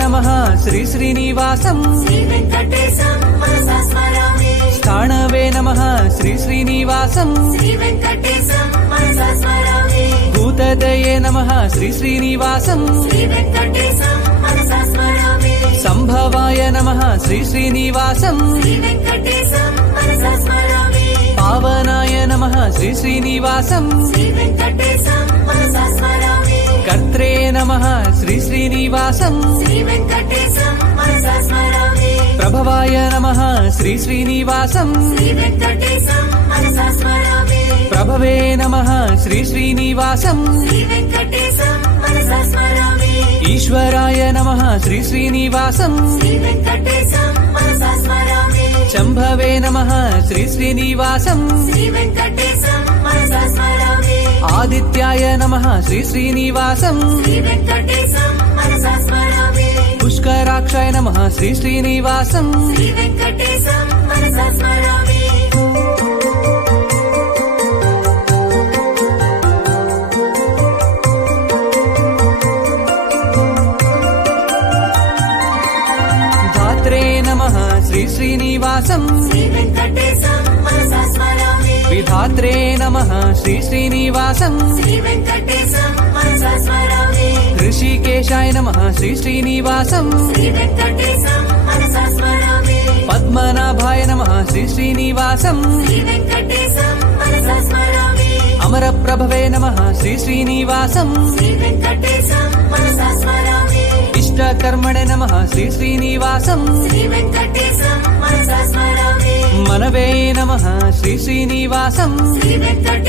నమః శ్రీ శ్రీనివాసం శ్రీ వెంకటేశం మనసా స్మరామి. స్థాణవే నమః శ్రీ శ్రీనివాసం శ్రీ వెంకటేశం మనసా స్మరామి. భూతదయే నమః శ్రీ శ్రీనివాసం శ్రీ వెంకటేశం మనసా స్మరామి. సంభవాయ నమః శ్రీ శ్రీనివాసం శ్రీ వెంకటేశం మనసా స్మరామి. పావనాయ నమః శ్రీ శ్రీనివాసం శ్రీ వెంకటేశం మనసా స్మరామి. కర్త్రే నమః శ్రీ శ్రీనివాసం శ్రీ వెంకటేశం మనసా స్మరామి. ప్రభవాయ నమః శ్రీ శ్రీనివాసం శ్రీ వెంకటేశం మనసా స్మరామి. ప్రభవే నమః శ్రీ శ్రీనివాసం శ్రీ వెంకటేశం మనసా స్మరామి. ఈశ్వరాయ నమః శ్రీ శ్రీనివాసం శ్రీ వెంకటేశం మనసా స్మరామి. శంభవే నమః శ్రీ శ్రీనివాసం శ్రీ వెంకటేశం మనసా స్మరామి. ఆదిత్యాయ నమః శ్రీ శ్రీనివాసం శ్రీ వెంకటేశం మనసా స్మరామి. పుష్కరాక్షాయ నమః శ్రీ శ్రీనివాసం శ్రీ వెంకటేశం మనసా స్మరామి. ధాత్రే నమః శ్రీ శ్రీనివాసం శ్రీ వెంకటేశం మనసా స్మరామి. విధాత్రే నమః శ్రీ శ్రీనివాసం శ్రీ వెంకటేశం మనసా స్మరామి. ఋషికేశాయ నమః శ్రీ శ్రీనివాసం శ్రీ వెంకటేశం మనసా స్మరామి. పద్మనాభాయ నమః శ్రీ శ్రీనివాసం శ్రీ వెంకటేశం మనసా స్మరామి. అమరప్రభవే నమః శ్రీ శ్రీనివాసం శ్రీ వెంకటేశం మనసా స్మరామి. ఇష్టకర్మణే నమః శ్రీ శ్రీనివాసం శ్రీ వెంకటేశం మనసా స్మరామి. మనవే నమః శ్రీ శ్రీనివాసం శ్రీ వెంకటేశం